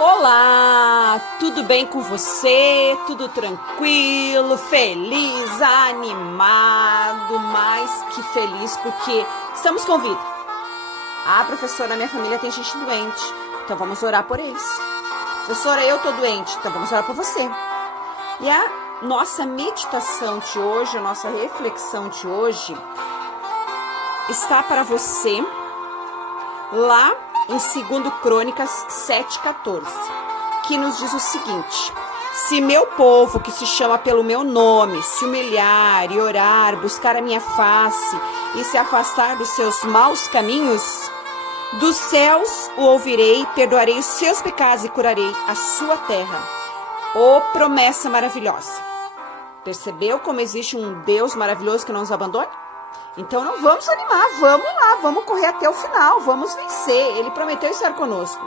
Olá, tudo bem com você? Tudo tranquilo, feliz, animado, mais que feliz porque estamos com vida. Ah, professora, na minha família tem gente doente, então vamos orar por eles. Professora, eu tô doente, então vamos orar por você. E a nossa meditação de hoje, a nossa reflexão de hoje está para você lá em 2 Crônicas 7,14, que nos diz o seguinte: se meu povo, que se chama pelo meu nome, se humilhar e orar, buscar a minha face e se afastar dos seus maus caminhos, dos céus o ouvirei, perdoarei os seus pecados e curarei a sua terra. Ô promessa maravilhosa! Percebeu como existe um Deus maravilhoso que não nos abandona? Então não vamos animar, vamos lá, vamos correr até o final, vamos vencer. Ele prometeu estar conosco.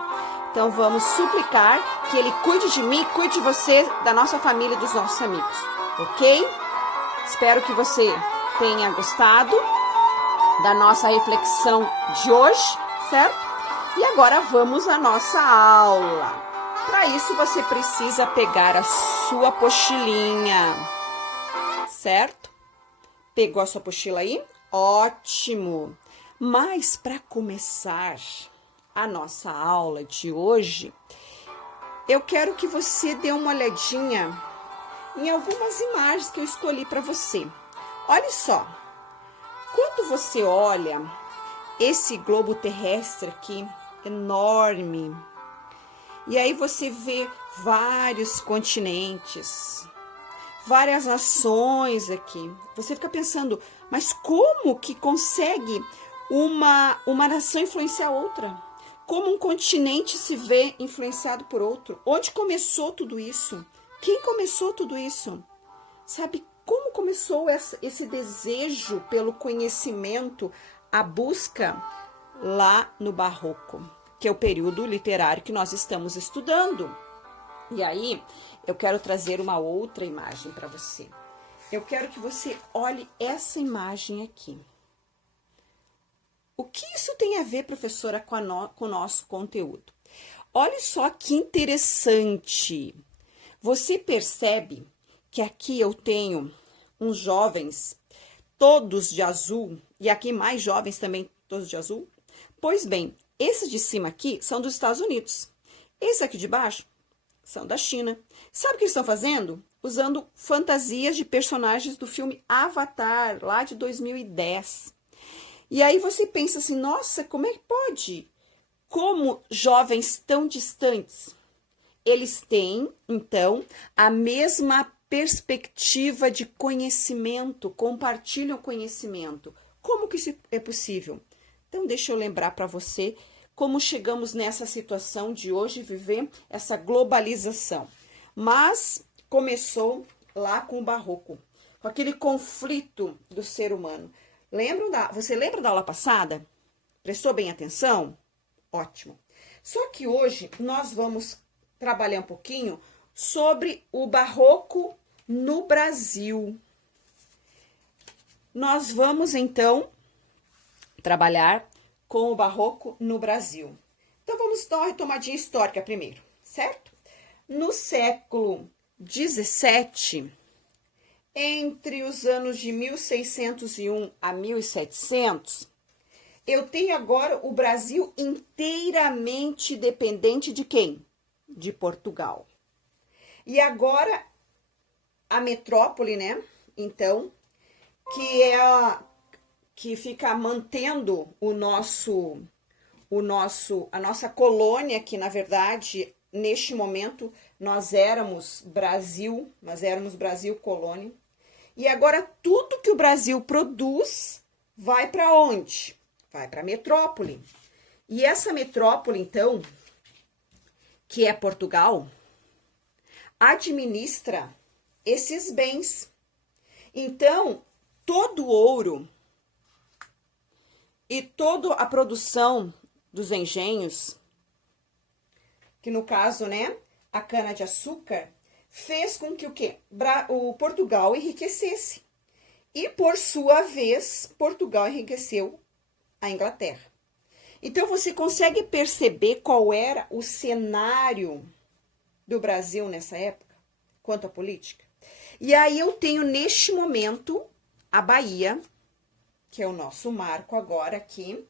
Então vamos suplicar que Ele cuide de mim, cuide de você, da nossa família e dos nossos amigos, ok? Espero que você tenha gostado da nossa reflexão de hoje, certo? E agora vamos à nossa aula. Para isso você precisa pegar a sua apostilinha, certo? Pegou a sua apostila aí? Ótimo! Mas para começar a nossa aula de hoje, eu quero que você dê uma olhadinha em algumas imagens que eu escolhi para você. Olha só, quando você olha esse globo terrestre aqui, enorme, e aí você vê vários continentes, várias nações aqui. Você fica pensando, mas como que consegue uma nação influenciar outra? Como um continente se vê influenciado por outro? Onde começou tudo isso? Quem começou tudo isso? Sabe como começou esse desejo pelo conhecimento, a busca lá no Barroco, que é o período literário que nós estamos estudando? E aí, eu quero trazer uma outra imagem para você. Eu quero que você olhe essa imagem aqui. O que isso tem a ver, professora, com o nosso conteúdo? Olha só que interessante. Você percebe que aqui eu tenho uns jovens, todos de azul, e aqui mais jovens também, todos de azul? Pois bem, esses de cima aqui são dos Estados Unidos. Esse aqui de baixo são da China. Sabe o que eles estão fazendo? Usando fantasias de personagens do filme Avatar, lá de 2010. E aí você pensa assim, nossa, como é que pode? Como jovens tão distantes, eles têm, então, a mesma perspectiva de conhecimento, compartilham conhecimento. Como que isso é possível? Então, deixa eu lembrar para você como chegamos nessa situação de hoje viver essa globalização. Mas começou lá com o Barroco, com aquele conflito do ser humano. Você lembra da aula passada? Prestou bem atenção? Ótimo. Só que hoje nós vamos trabalhar um pouquinho sobre o Barroco no Brasil. Nós vamos então trabalhar com o Barroco no Brasil. Então, vamos dar uma retomadinha histórica primeiro, certo? No século XVII, entre os anos de 1601 a 1700, eu tenho agora o Brasil inteiramente dependente de quem? De Portugal. E agora, a metrópole, né? Então, que fica mantendo a nossa colônia, que na verdade, neste momento, nós éramos Brasil colônia. E agora tudo que o Brasil produz vai para onde? Vai para a metrópole. E essa metrópole, então, que é Portugal, administra esses bens. Então, todo o ouro e toda a produção dos engenhos, que no caso, né, a cana-de-açúcar, fez com que o Portugal enriquecesse. E, por sua vez, Portugal enriqueceu a Inglaterra. Então, você consegue perceber qual era o cenário do Brasil nessa época, quanto à política? E aí eu tenho, neste momento, a Bahia, que é o nosso marco agora aqui.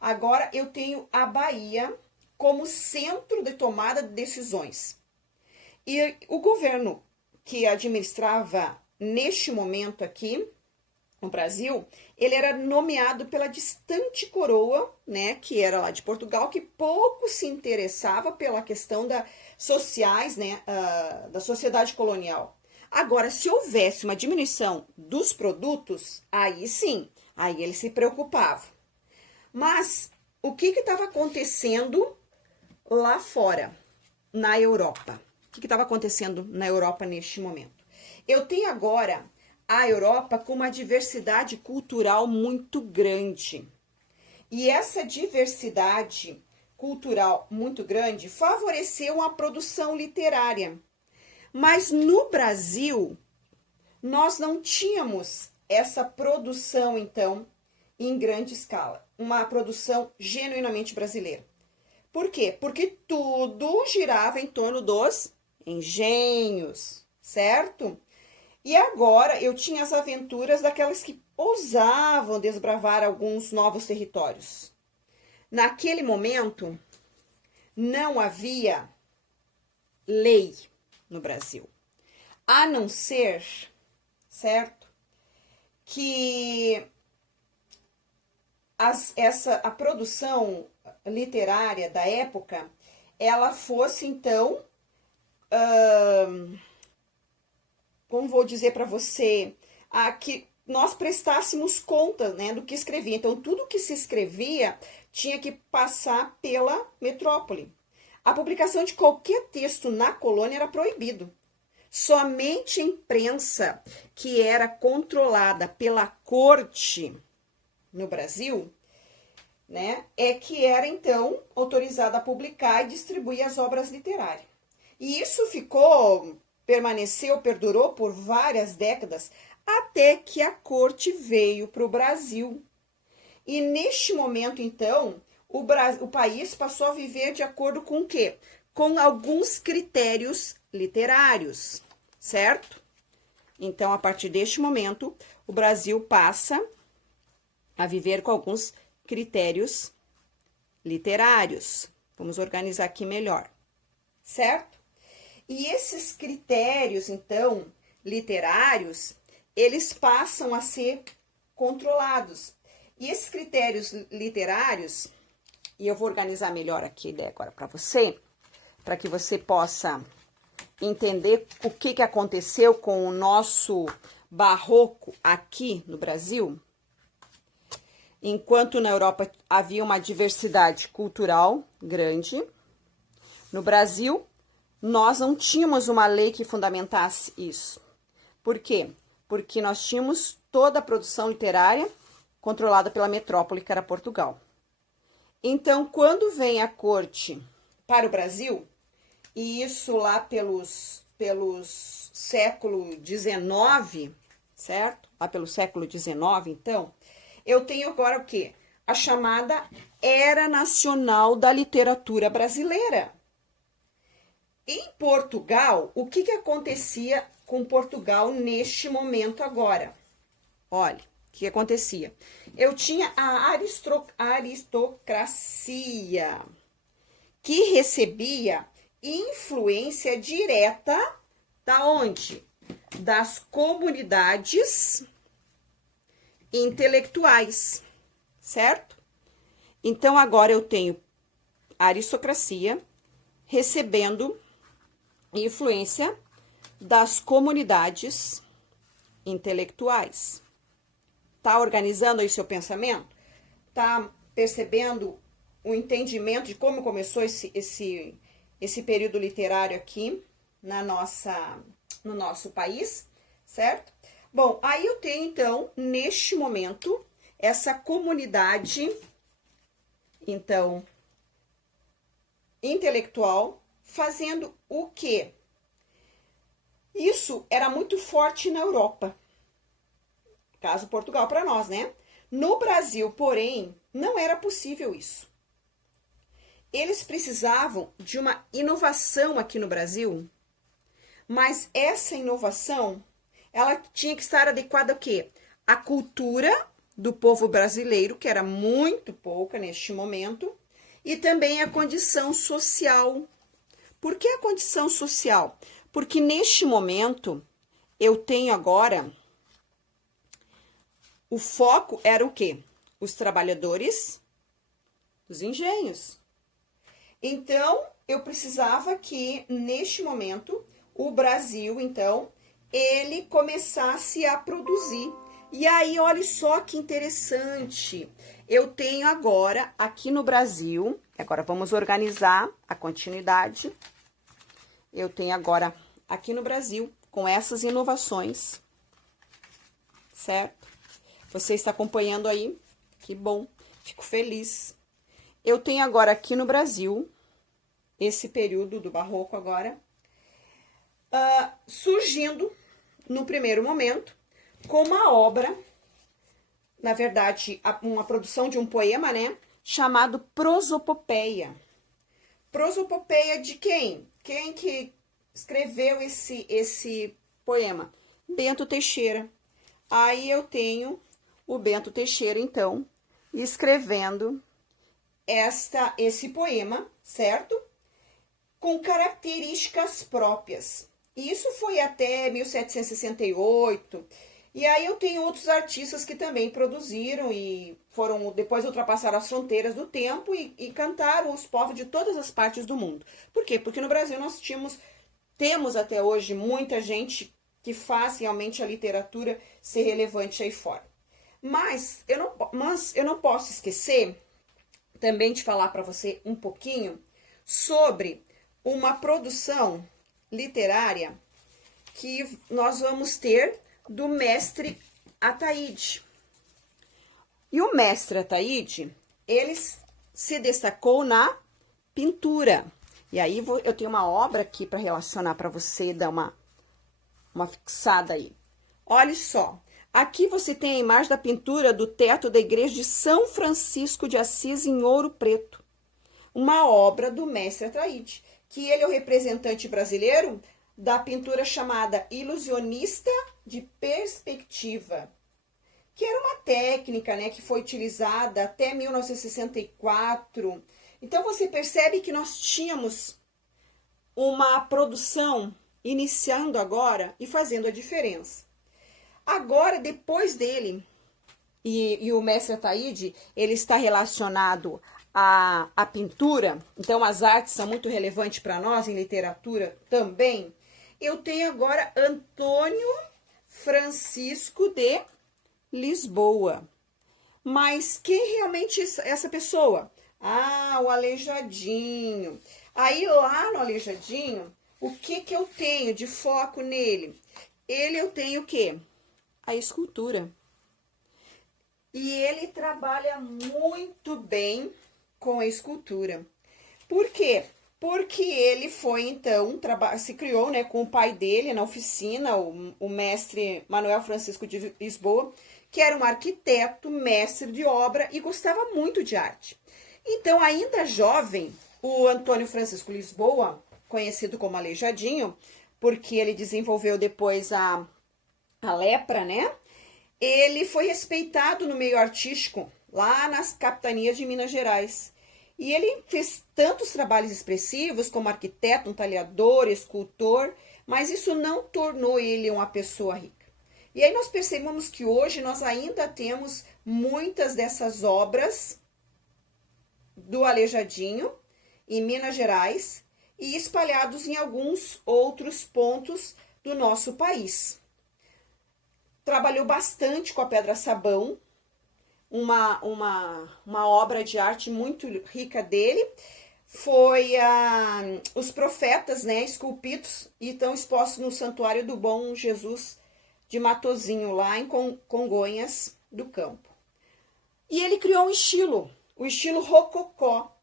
Agora eu tenho a Bahia como centro de tomada de decisões. E o governo que administrava neste momento aqui, no Brasil, ele era nomeado pela distante coroa, né, que era lá de Portugal, que pouco se interessava pela questão das sociais, né, da sociedade colonial. Agora, se houvesse uma diminuição dos produtos, aí sim, aí ele se preocupava. Mas o que estava acontecendo lá fora, na Europa? O que estava acontecendo na Europa neste momento? Eu tenho agora a Europa com uma diversidade cultural muito grande. E essa diversidade cultural muito grande favoreceu a produção literária. Mas no Brasil, nós não tínhamos essa produção, então, em grande escala. Uma produção genuinamente brasileira. Por quê? Porque tudo girava em torno dos engenhos, certo? E agora eu tinha as aventuras daquelas que ousavam desbravar alguns novos territórios. Naquele momento, não havia lei no Brasil, a não ser, certo, que a produção literária da época, ela fosse, então, como vou dizer para você, que nós prestássemos conta, né, do que escrevia. Então, tudo que se escrevia tinha que passar pela metrópole. A publicação de qualquer texto na colônia era proibido. Somente a imprensa, que era controlada pela corte no Brasil, né, é que era, então, autorizada a publicar e distribuir as obras literárias. E isso perdurou por várias décadas, até que a corte veio para o Brasil. E neste momento, então, o país passou a viver de acordo com o quê? Com alguns critérios literários, certo? Então, a partir deste momento, o Brasil passa a viver com alguns critérios literários. Vamos organizar aqui melhor, certo? E esses critérios, então, literários, eles passam a ser controlados. E esses critérios literários, e eu vou organizar melhor aqui a ideia agora para você, para que você possa entender o que aconteceu com o nosso barroco aqui no Brasil. Enquanto na Europa havia uma diversidade cultural grande, no Brasil nós não tínhamos uma lei que fundamentasse isso. Por quê? Porque nós tínhamos toda a produção literária controlada pela metrópole, que era Portugal. Então, quando vem a corte para o Brasil, e isso lá pelos século XIX, certo? Lá pelo século XIX, então, eu tenho agora o quê? A chamada Era Nacional da Literatura Brasileira. Em Portugal, o que acontecia com Portugal neste momento agora? Olha, o que acontecia? Eu tinha a aristocracia, que recebia influência direta da onde? Das comunidades intelectuais, certo? Então, agora eu tenho a aristocracia recebendo influência das comunidades intelectuais. Tá organizando aí seu pensamento? Tá percebendo o entendimento de como começou esse período literário aqui no nosso país, certo? Bom, aí eu tenho, então, neste momento, essa comunidade, então, intelectual, fazendo o quê? Isso era muito forte na Europa. Caso Portugal para nós, né? No Brasil, porém, não era possível isso. eles precisavam de uma inovação aqui no Brasil, mas essa inovação, ela tinha que estar adequada ao quê? À cultura do povo brasileiro, que era muito pouca neste momento, e também a condição social. Por que a condição social? Porque neste momento, eu tenho agora, o foco era o quê? Os trabalhadores dos engenhos. Então, eu precisava que, neste momento, o Brasil, então, ele começasse a produzir. E aí, olha só que interessante. Eu tenho agora, aqui no Brasil, agora vamos organizar a continuidade. Eu tenho agora, aqui no Brasil, com essas inovações, certo? Você está acompanhando aí? Que bom, fico feliz. Eu tenho agora aqui no Brasil, esse período do Barroco agora, surgindo, no primeiro momento, com uma obra, na verdade, uma produção de um poema, né? Chamado Prosopopeia. Prosopopeia de quem? Quem que escreveu esse poema? Bento Teixeira. Aí eu tenho o Bento Teixeira, então, escrevendo esse poema, certo? Com características próprias. Isso foi até 1768. E aí eu tenho outros artistas que também produziram e foram, depois ultrapassaram as fronteiras do tempo e cantaram os povos de todas as partes do mundo. Por quê? Porque no Brasil nós temos até hoje muita gente que faz realmente a literatura ser relevante aí fora. Mas eu não posso esquecer também de falar para você um pouquinho sobre uma produção literária que nós vamos ter do mestre Ataíde. E o mestre Ataíde, ele se destacou na pintura. E aí eu tenho uma obra aqui para relacionar para você, dar uma fixada aí. Olha só, aqui você tem a imagem da pintura do teto da igreja de São Francisco de Assis em ouro preto. Uma obra do mestre Ataíde, que ele é o representante brasileiro da pintura chamada ilusionista de perspectiva, que era uma técnica, né, que foi utilizada até 1964. Então, você percebe que nós tínhamos uma produção iniciando agora e fazendo a diferença. Agora, depois dele, e o mestre Ataíde, ele está relacionado à pintura, então as artes são muito relevantes para nós, em literatura também. Eu tenho agora Antônio Francisco de Lisboa. Mas quem realmente é essa pessoa? Ah, o Aleijadinho. Aí lá no Aleijadinho, o que eu tenho de foco nele? Eu tenho o quê? A escultura. E ele trabalha muito bem com a escultura. Por quê? Porque ele foi, então, se criou, né, com o pai dele na oficina, o mestre Manuel Francisco de Lisboa, que era um arquiteto, mestre de obra e gostava muito de arte. Então, ainda jovem, o Antônio Francisco Lisboa, conhecido como Aleijadinho, porque ele desenvolveu depois a lepra, né? Ele foi respeitado no meio artístico, lá nas capitanias de Minas Gerais. E ele fez tantos trabalhos expressivos como arquiteto, um talhador, escultor, mas isso não tornou ele uma pessoa rica. E aí nós percebemos que hoje nós ainda temos muitas dessas obras do Aleijadinho em Minas Gerais e espalhados em alguns outros pontos do nosso país. Trabalhou bastante com a pedra-sabão, uma obra de arte muito rica dele, foi os profetas, né, esculpidos e estão expostos no Santuário do Bom Jesus de Matozinho, lá em Congonhas do Campo. E ele criou um estilo, o estilo rococó.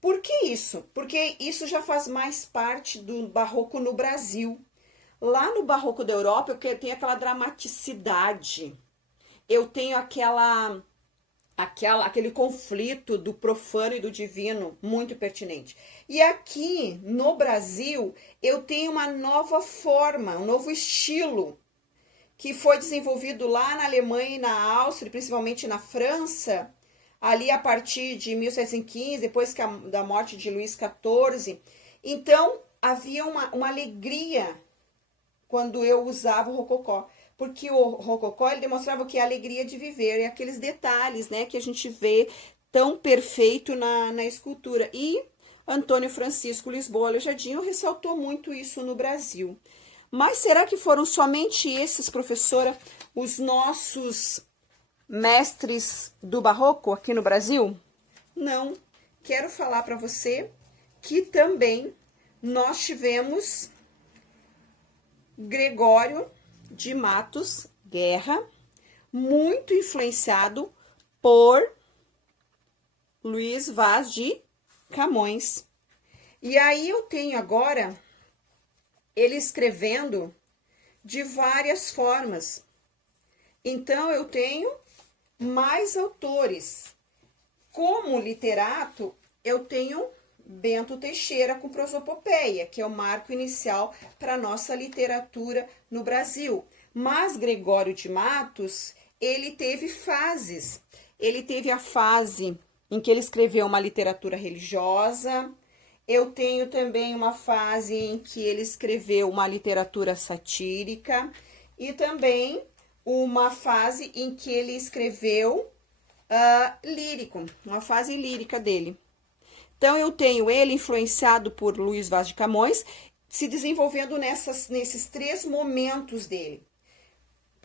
Por que isso? Porque isso já faz mais parte do barroco no Brasil. Lá no barroco da Europa, eu tenho aquela dramaticidade, eu tenho aquele conflito do profano e do divino, muito pertinente. E aqui no Brasil, eu tenho uma nova forma, um novo estilo, que foi desenvolvido lá na Alemanha e na Áustria, principalmente na França, ali a partir de 1715, depois da morte de Luís XIV. Então, havia uma alegria quando eu usava o rococó, porque o rococó ele demonstrava o que é a alegria de viver, e aqueles detalhes, né, que a gente vê tão perfeito na escultura. E Antônio Francisco Lisboa Aleijadinho ressaltou muito isso no Brasil. Mas será que foram somente esses, professora, os nossos mestres do barroco aqui no Brasil? Não. Quero falar para você que também nós tivemos Gregório de Matos Guerra, muito influenciado por Luís Vaz de Camões. E aí eu tenho agora ele escrevendo de várias formas. Então eu tenho mais autores. Como literato, eu tenho Bento Teixeira com Prosopopeia, que é o marco inicial para a nossa literatura no Brasil. Mas Gregório de Matos, ele teve fases. Ele teve a fase em que ele escreveu uma literatura religiosa. Eu tenho também uma fase em que ele escreveu uma literatura satírica e também uma fase em que ele escreveu lírico, uma fase lírica dele. Então, eu tenho ele influenciado por Luís Vaz de Camões, se desenvolvendo nesses três momentos dele.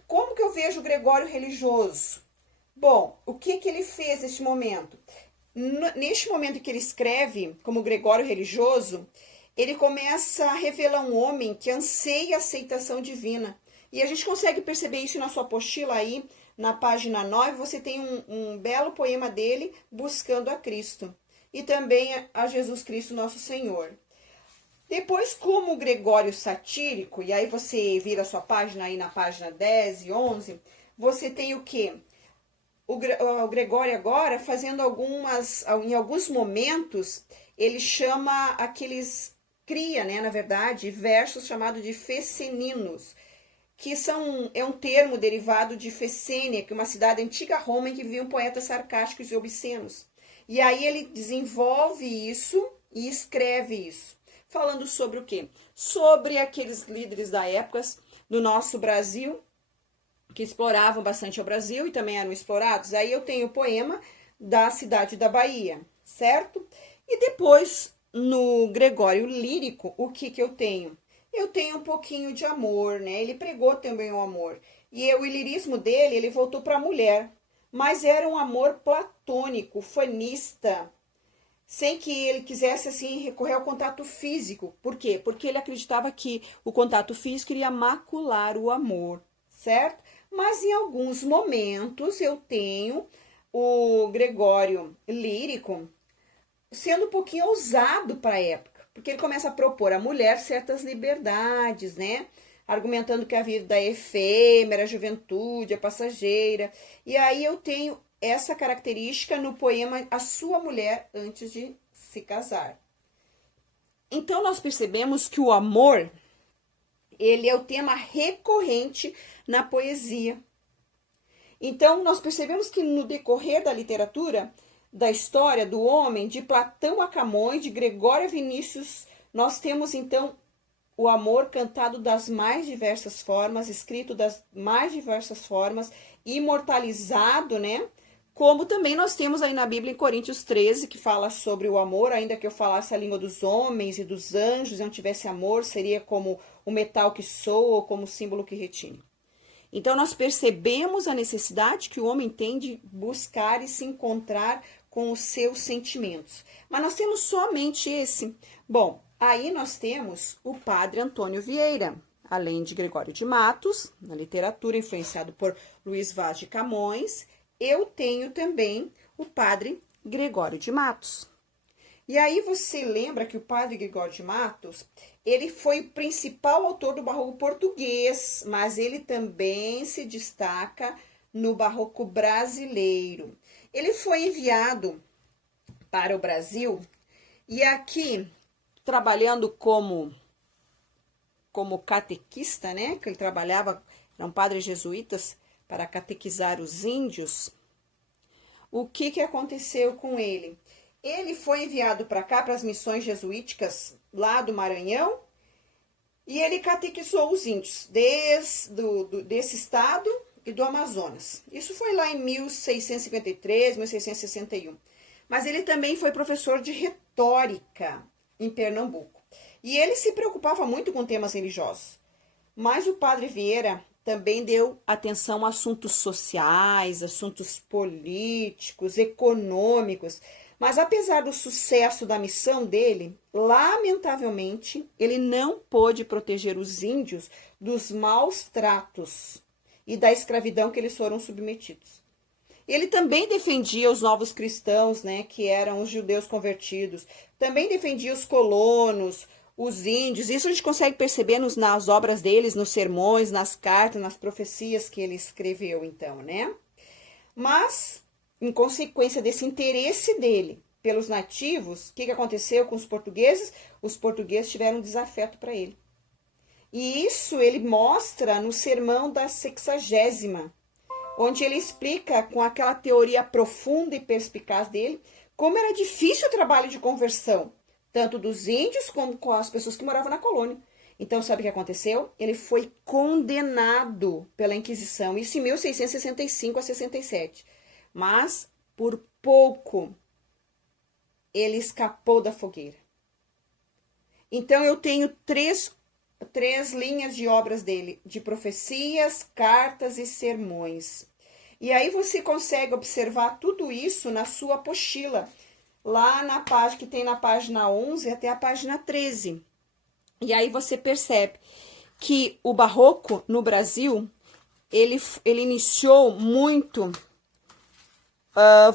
Como que eu vejo o Gregório religioso? Bom, o que ele fez neste momento? Neste momento que ele escreve como Gregório religioso, ele começa a revelar um homem que anseia a aceitação divina. E a gente consegue perceber isso na sua apostila aí, na página 9, você tem um belo poema dele, Buscando a Cristo. E também a Jesus Cristo Nosso Senhor. Depois, como Gregório satírico, e aí você vira a sua página aí na página 10 e 11, você tem o quê? O Gregório agora fazendo em alguns momentos, ele chama cria, né, na verdade, versos chamados de feceninos, que é um termo derivado de Fecênia, que é uma cidade antiga Roma em que viviam poetas sarcásticos e obscenos. E aí ele desenvolve isso e escreve isso. Falando sobre o quê? Sobre aqueles líderes da época do nosso Brasil, que exploravam bastante o Brasil e também eram explorados. Aí eu tenho o poema da cidade da Bahia, certo? E depois, no Gregório lírico, o que eu tenho? Eu tenho um pouquinho de amor, né? Ele pregou também o amor. E o lirismo dele, ele voltou para a mulher. Mas era um amor platônico, fanista, sem que ele quisesse, assim, recorrer ao contato físico. Por quê? Porque ele acreditava que o contato físico iria macular o amor, certo? Mas em alguns momentos eu tenho o Gregório lírico sendo um pouquinho ousado para a época, porque ele começa a propor à mulher certas liberdades, né? Argumentando que a vida é efêmera, a juventude é passageira. E aí eu tenho essa característica no poema A Sua Mulher Antes de Se Casar. Então, nós percebemos que o amor, ele é o tema recorrente na poesia. Então, nós percebemos que no decorrer da literatura, da história do homem, de Platão a Camões, de Gregório a Vinícius, nós temos, então, o amor cantado das mais diversas formas, escrito das mais diversas formas, imortalizado, né? Como também nós temos aí na Bíblia, em Coríntios 13, que fala sobre o amor, ainda que eu falasse a língua dos homens e dos anjos e não tivesse amor, seria como o metal que soa ou como o símbolo que retine. Então, nós percebemos a necessidade que o homem tem de buscar e se encontrar com os seus sentimentos. Mas nós temos somente esse. Bom, aí nós temos o padre Antônio Vieira, além de Gregório de Matos, na literatura, influenciado por Luís Vaz de Camões. Eu tenho também o padre Gregório de Matos. E aí você lembra que o padre Gregório de Matos, ele foi o principal autor do barroco português, mas ele também se destaca no barroco brasileiro. Ele foi enviado para o Brasil e aqui, trabalhando como catequista, né? Que ele trabalhava, eram padres jesuítas para catequizar os índios. O que aconteceu com ele? Ele foi enviado para cá, para as missões jesuíticas lá do Maranhão, e ele catequizou os índios desse estado e do Amazonas. Isso foi lá em 1653, 1661. Mas ele também foi professor de retórica em Pernambuco. E ele se preocupava muito com temas religiosos. Mas o padre Vieira também deu atenção a assuntos sociais, assuntos políticos, econômicos. Mas apesar do sucesso da missão dele, lamentavelmente, ele não pôde proteger os índios dos maus tratos e da escravidão que eles foram submetidos. Ele também defendia os novos cristãos, né, que eram os judeus convertidos. Também defendia os colonos, os índios. Isso a gente consegue perceber nas obras deles, nos sermões, nas cartas, nas profecias que ele escreveu, então, né? Mas, em consequência desse interesse dele pelos nativos, o que aconteceu com os portugueses? Os portugueses tiveram um desafeto para ele. E isso ele mostra no sermão da 60ª, onde ele explica com aquela teoria profunda e perspicaz dele, como era difícil o trabalho de conversão, tanto dos índios como com as pessoas que moravam na colônia. Então, sabe o que aconteceu? Ele foi condenado pela Inquisição, isso em 1665 a 67. Mas, por pouco, ele escapou da fogueira. Então, eu tenho três linhas de obras dele, de profecias, cartas e sermões. E aí você consegue observar tudo isso na sua apostila, lá na página, que tem na página 11 até a página 13. E aí você percebe que o barroco no Brasil, ele iniciou muito,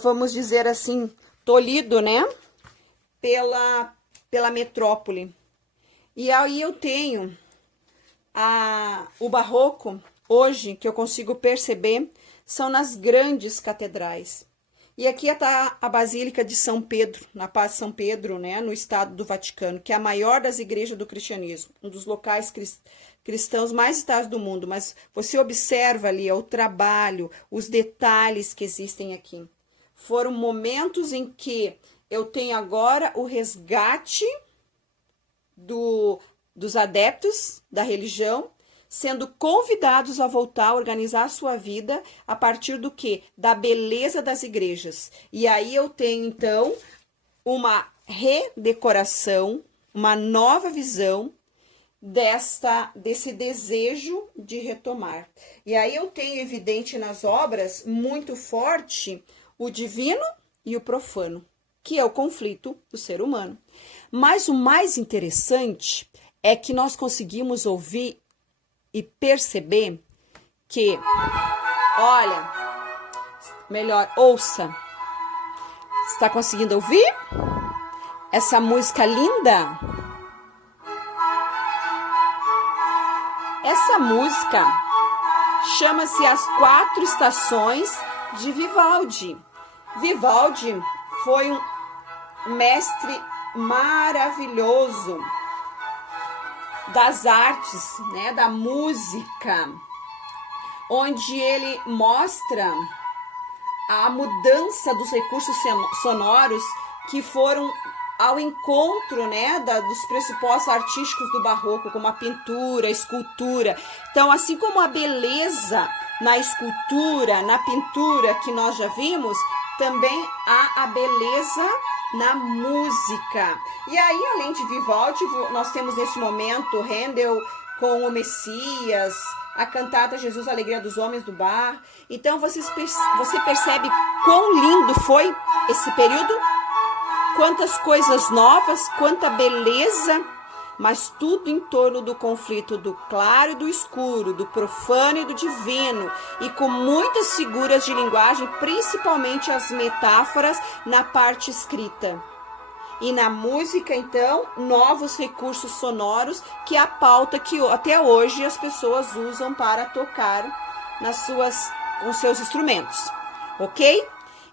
vamos dizer assim, tolhido, né? Pela metrópole. E aí eu tenho o barroco, hoje, que eu consigo perceber, são nas grandes catedrais. E aqui está a Basílica de São Pedro, na Paz de São Pedro, né, no estado do Vaticano, que é a maior das igrejas do cristianismo, um dos locais cristãos mais visitados do mundo. Mas você observa ali o trabalho, os detalhes que existem aqui. Foram momentos em que eu tenho agora o resgate dos adeptos da religião, sendo convidados a voltar a organizar a sua vida a partir do quê? Da beleza das igrejas. E aí eu tenho, então, uma redecoração, uma nova visão desse desejo de retomar. E aí eu tenho evidente nas obras muito forte o divino e o profano, que é o conflito do ser humano. Mas o mais interessante é que nós conseguimos ouvir e perceber que, olha, melhor, ouça. Está conseguindo ouvir essa música linda? Essa música chama-se As Quatro Estações de Vivaldi. Vivaldi foi um mestre maravilhoso das artes, né, da música, onde ele mostra a mudança dos recursos sonoros que foram ao encontro, né, dos pressupostos artísticos do barroco, como a pintura, a escultura. Então, assim como a beleza na escultura, na pintura que nós já vimos, também há a beleza na música. E aí, além de Vivaldi, nós temos nesse momento Handel com o Messias, a cantata Jesus, a Alegria dos Homens, do Bach. Então, você percebe quão lindo foi esse período? Quantas coisas novas, quanta beleza, mas tudo em torno do conflito do claro e do escuro, do profano e do divino, e com muitas figuras de linguagem, principalmente as metáforas na parte escrita. E na música, então, novos recursos sonoros, que é a pauta que até hoje as pessoas usam para tocar com seus instrumentos, ok?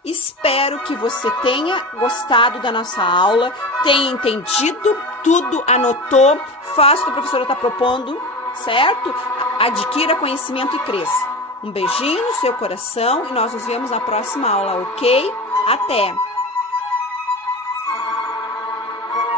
Espero que você tenha gostado da nossa aula, tenha entendido tudo, anotou, faça o que a professora está propondo, certo? Adquira conhecimento e cresça. Um beijinho no seu coração e nós nos vemos na próxima aula, ok? Até!